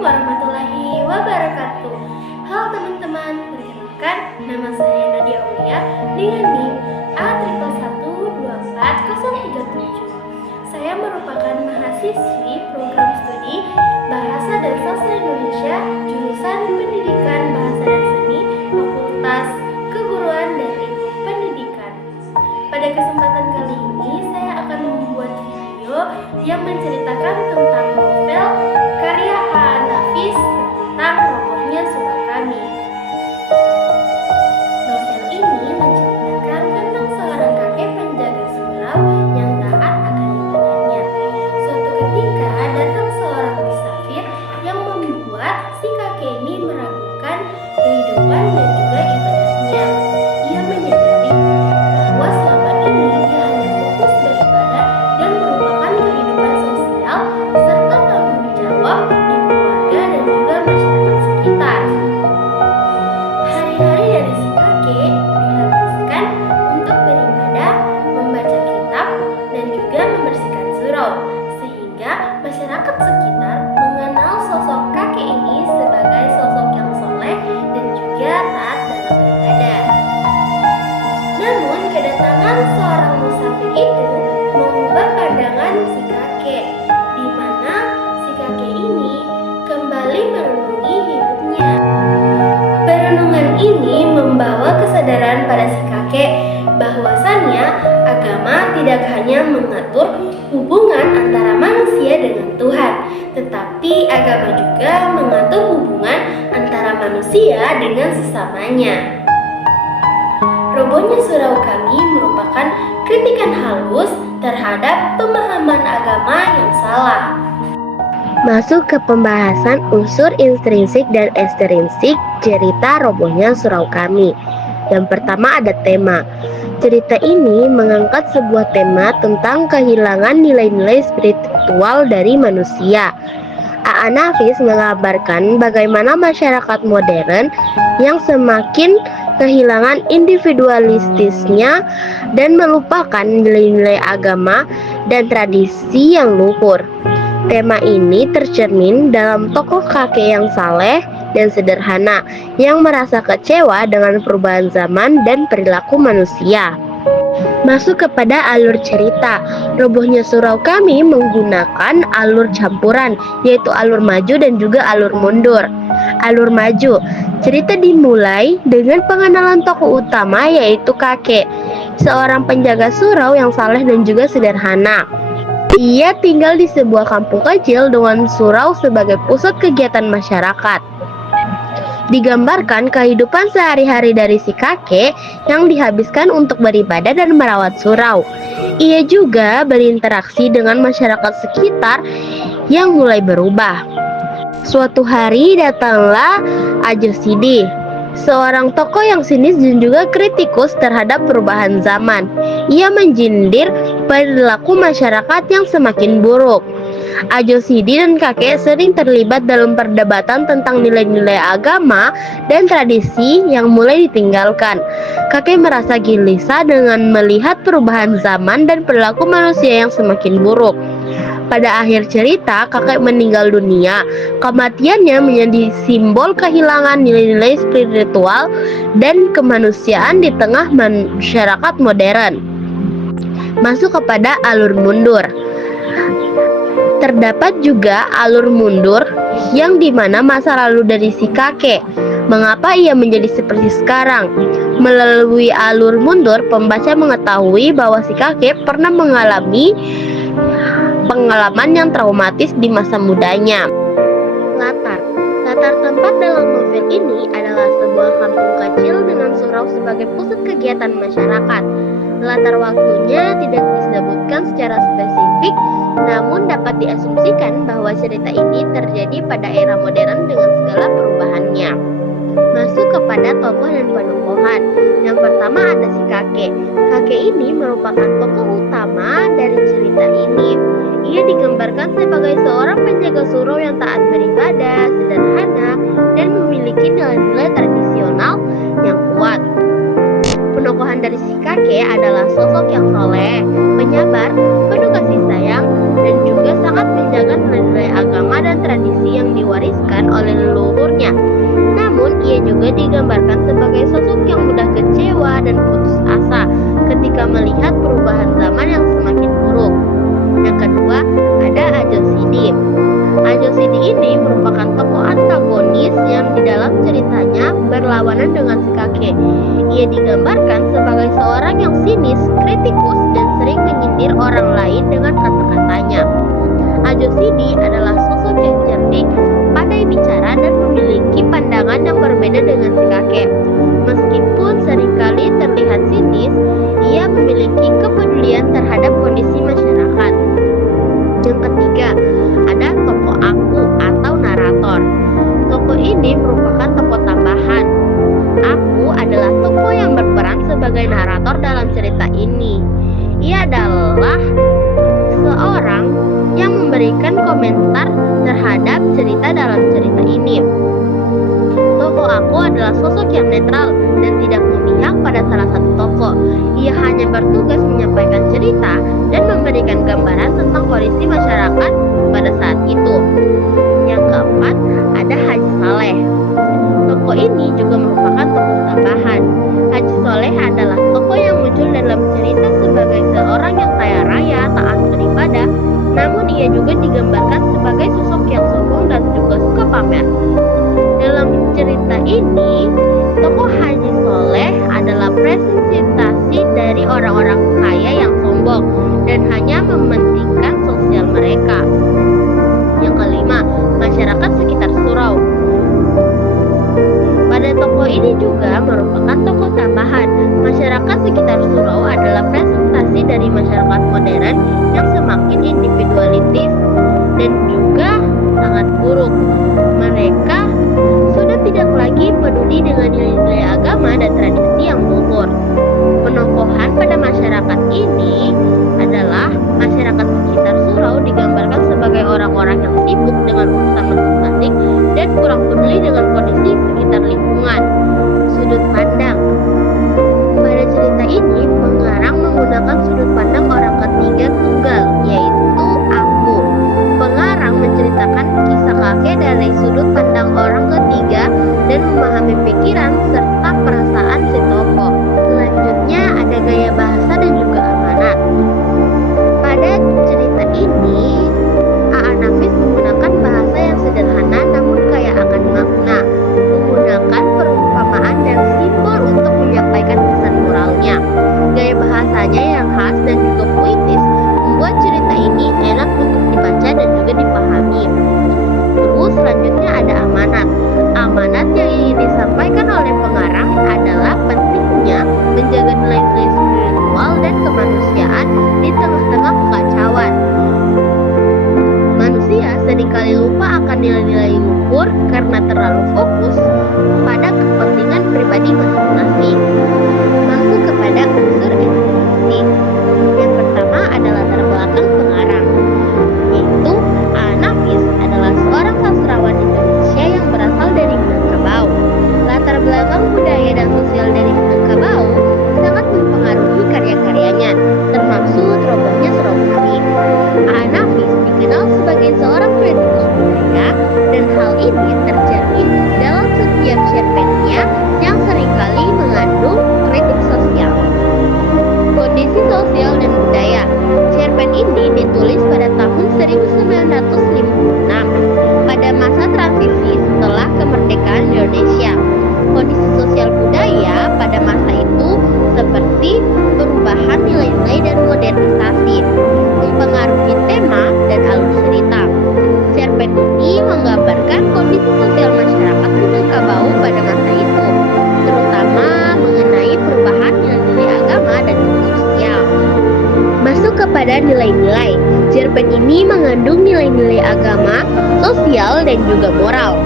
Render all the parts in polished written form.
warahmatullahi wabarakatuh. Halo teman-teman, perkenalkan nama saya Nadia Aulia dengan NIM A1112437. Saya merupakan mahasiswi program studi Bahasa dan Sastra Indonesia jurusan Pendidikan Bahasa dan Seni Fakultas Keguruan dan Ilmu Pendidikan. Pada kesempatan kali ini saya akan membuat video yang menceritakan tentang novel karya Nafis tentang robohnya surau kami. Novel ini menceritakan tentang seorang kakek penjaga surau yang taat akan ibadahnya. Suatu ketika datang seorang musafir yang membuat si kakek ini meragukan kehidupan dan juga ibadahnya. Ia menyadari bahwa selama ini dia hanya fokus beribadah dan merupakan kehidupan sosial serta tanggung jawab di keluarga dan juga masyarakat sekitar. Hari-hari dari si kakek dihabiskan untuk beribadah, membaca kitab, dan juga membersihkan surau, sehingga masyarakat sekitar mengenal sosok kakek ini sebagai sosok yang soleh dan juga taat dalam beribadah. Namun kedatangan seorang musafir itu mengubah pandangan si kakek, di mana si kakek ini kembali merenungi hidupnya. Perenungan ini membawa kesadaran pada si kakek bahwasannya agama tidak hanya mengatur hubungan antara manusia dengan Tuhan, tetapi agama juga mengatur hubungan antara manusia dengan sesamanya. Robohnya surau kami merupakan kritikan halus terhadap pemahaman agama yang salah. Masuk ke pembahasan unsur intrinsik dan ekstrinsik cerita robohnya surau kami. Yang pertama ada tema. Cerita ini mengangkat sebuah tema tentang kehilangan nilai-nilai spiritual dari manusia. A.A. Nafis mengabarkan bagaimana masyarakat modern yang semakin kehilangan individualistisnya dan melupakan nilai-nilai agama dan tradisi yang luhur. Tema ini tercermin dalam tokoh kakek yang saleh dan sederhana yang merasa kecewa dengan perubahan zaman dan perilaku manusia. Masuk kepada alur cerita, robohnya surau kami menggunakan alur campuran, yaitu alur maju dan juga alur mundur. Alur maju, cerita dimulai dengan pengenalan tokoh utama yaitu kakek, seorang penjaga surau yang saleh dan juga sederhana. Ia tinggal di sebuah kampung kecil dengan surau sebagai pusat kegiatan masyarakat. Digambarkan kehidupan sehari-hari dari si kakek yang dihabiskan untuk beribadah dan merawat surau. Ia juga berinteraksi dengan masyarakat sekitar yang mulai berubah. Suatu hari datanglah Ajo Sidi, seorang tokoh yang sinis dan juga kritikus terhadap perubahan zaman. Ia menjindir perilaku masyarakat yang semakin buruk. Ajo Sidi dan kakek sering terlibat dalam perdebatan tentang nilai-nilai agama dan tradisi yang mulai ditinggalkan. Kakek merasa gelisah dengan melihat perubahan zaman dan perilaku manusia yang semakin buruk. Pada akhir cerita, kakek meninggal dunia. Kematiannya menjadi simbol kehilangan nilai-nilai spiritual dan kemanusiaan di tengah masyarakat modern. Masuk kepada alur mundur. Terdapat juga alur mundur yang dimana masa lalu dari si kakek, mengapa ia menjadi seperti sekarang. Melalui alur mundur, pembaca mengetahui bahwa si kakek pernah mengalami pengalaman yang traumatis di masa mudanya. Latar tempat dalam novel ini adalah sebuah kampung kecil dengan surau sebagai pusat kegiatan masyarakat. Latar waktunya tidak disebutkan secara spesifik, namun dapat diasumsikan bahwa cerita ini terjadi pada era modern dengan segala perubahannya. Masuk kepada tokoh dan penumbuhan. Yang pertama ada si kakek. Kakek ini merupakan tokoh utama dari cerita ini. Ia digambarkan sebagai seorang penjaga surau yang taat beribadah, sederhana, dan memiliki nilai-nilai tradisional yang kuat. Penokohan dari si kakek adalah sosok yang soleh, penyabar, penuh kasih sayang, dan juga sangat menjaga nilai-nilai agama dan tradisi yang diwariskan berlawanan dengan si kakek. Ia digambarkan sebagai seorang yang sinis, kritikus, dan sering menyindir orang lain dengan kata-katanya. Ajo Sidi adalah sosok yang cerdik, pandai bicara, dan memiliki pandangan yang berbeda dengan si kakek. Meskipun seringkali terlihat sinis, ia memiliki kepedulian terhadap kondisi masyarakat. Yang ketiga, ada tokoh aku atau narator. Tokoh ini merupakan tokoh tambahan. Aku adalah tokoh yang berperan sebagai narator dalam cerita ini. Ia adalah seorang yang memberikan komentar terhadap cerita dalam cerita ini. Tokoh aku adalah sosok yang netral dan tidak memihak pada salah satu tokoh. Ia hanya bertugas menyampaikan cerita dan memberikan gambaran tentang kondisi masyarakat pada saat itu. Yang keempat, ada Haji Saleh. Tokoh ini juga merupakan tokoh tambahan. Haji Saleh adalah tokoh yang muncul dalam cerita sebagai seorang yang kaya raya, taat beribadah, namun ia juga digambarkan sebagai sosok yang sombong dan juga suka pamer. Dalam cerita ini, tokoh Haji Saleh adalah presentasi dari orang-orang kaya yang sombong dan hanya mementingkan sosial mereka. Yang kelima, masyarakat sekitar surau. Pada tokoh ini juga merupakan tokoh tambahan. Masyarakat sekitar surau adalah presentasi dari masyarakat modern yang semakin individualistis dan juga sangat buruk. Mereka sudah tidak lagi peduli dengan nilai-nilai agama dan tradisi yang luhur. Penokohan pada masyarakat ini adalah masyarakat sekitar surau digambarkan sebagai orang-orang yang sibuk dengan urusan masing-masing dan kurang peduli dengan kondisi sekitar lingkungan. Sudut pandang. Pada cerita ini, pengarang menggunakan sudut pandang orang ketiga tunggal, yaitu aku. Pengarang menceritakan kisah kakek dari sudut pandang orang ketiga dan memahami pikiran serta perasaan si tokoh. Selanjutnya ada gaya bahasa dan juga amanat. Pada cerita ini, A.A. Nafis menggunakan bahasa yang sederhana namun kaya akan makna, menggunakan perumpamaan dan simbol untuk menyampaikan pesan moralnya. Gaya bahasanya yang khas dan juga puitis membuat cerita ini enak untuk dibaca dan juga dipahami. Terus selanjutnya ada amanat. Amanat yang ingin disampaikan oleh pengarang adalah pentingnya menjaga nilai-nilai spiritual dan kemanusiaan di tengah-tengah kekacauan. Manusia seringkali lupa akan nilai-nilai luhur karena terlalu fokus pada kepentingan pribadi masing-masing. Masuk kepada unsur inspirasi. Yang pertama adalah latar belakang pengarang, yaitu A.A. Nafis adalah seorang sastrawan Indonesia yang berasal dari Minangkabau. Latar belakang budaya dan sosial dari Minangkabau sangat mempengaruhi karya-karyanya, termasuk robohnya Surau Kami. A.A. Nafis dikenal sebagai seorang kritikus budaya dan hal ini tercermin dalam setiap cerpennya yang seringkali mengandung kritik sosial. Kondisi sosial dan budaya. Cerpen ini ditulis pada tahun 1956 pada masa transisi setelah kemerdekaan Indonesia. Kondisi sosial budaya pada masa itu seperti perubahan nilai-nilai dan modernisasi, mempengaruhi tema dan alur cerita. Cerpen ini menggambarkan kondisi sosial masyarakat Minangkabau pada masa itu, terutama mengenai perubahan nilai-nilai agama dan sosial. Masuk kepada nilai-nilai. Cerpen ini mengandung nilai-nilai agama, sosial, dan juga moral.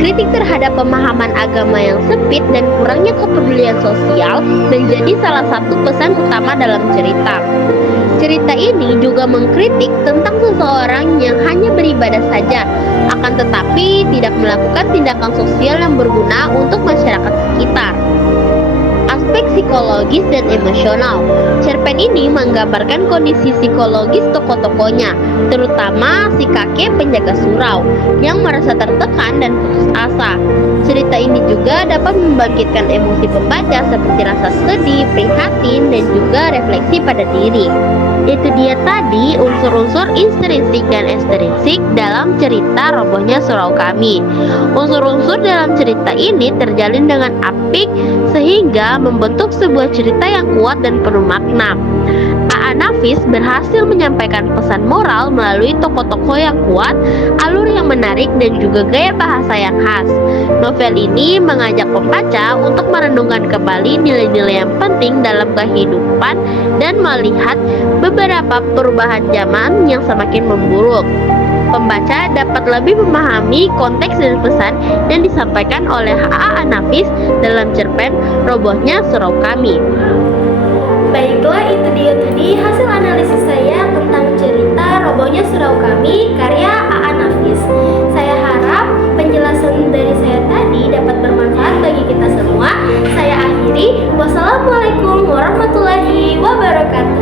Kritik terhadap pemahaman agama yang sempit dan kurangnya kepedulian sosial menjadi salah satu pesan utama dalam cerita. Cerita ini juga mengkritik tentang seseorang yang hanya beribadah saja, akan tetapi tidak melakukan tindakan sosial yang berguna untuk masyarakat sekitar. Aspek psikologis dan emosional. Cerpen ini menggambarkan kondisi psikologis tokoh-tokohnya, terutama si kakek penjaga surau yang merasa tertekan dan putus asa. Cerita ini juga dapat membangkitkan emosi pembaca seperti rasa sedih, prihatin, dan juga refleksi pada diri. Itu dia tadi unsur-unsur intrinsik dan ekstrinsik dalam cerita Robohnya Surau Kami. Unsur-unsur dalam cerita ini terjalin dengan apik sehingga membentuk sebuah cerita yang kuat dan penuh makna. A.A. Nafis berhasil menyampaikan pesan moral melalui tokoh-tokoh yang kuat, alur yang menarik, dan juga gaya bahasa yang khas. Novel ini mengajak pembaca untuk merenungkan kembali nilai-nilai yang penting dalam kehidupan dan melihat beberapa perubahan zaman yang semakin memburuk. Pembaca dapat lebih memahami konteks dan pesan yang disampaikan oleh A.A. Nafis dalam cerpen Robohnya Surau Kami. Baiklah, itu dia tadi hasil analisis saya tentang cerita Robohnya Surau Kami karya A.A. Nafis. Saya harap penjelasan dari saya tadi dapat bermanfaat bagi kita semua. Saya akhiri. Wassalamualaikum warahmatullahi wabarakatuh.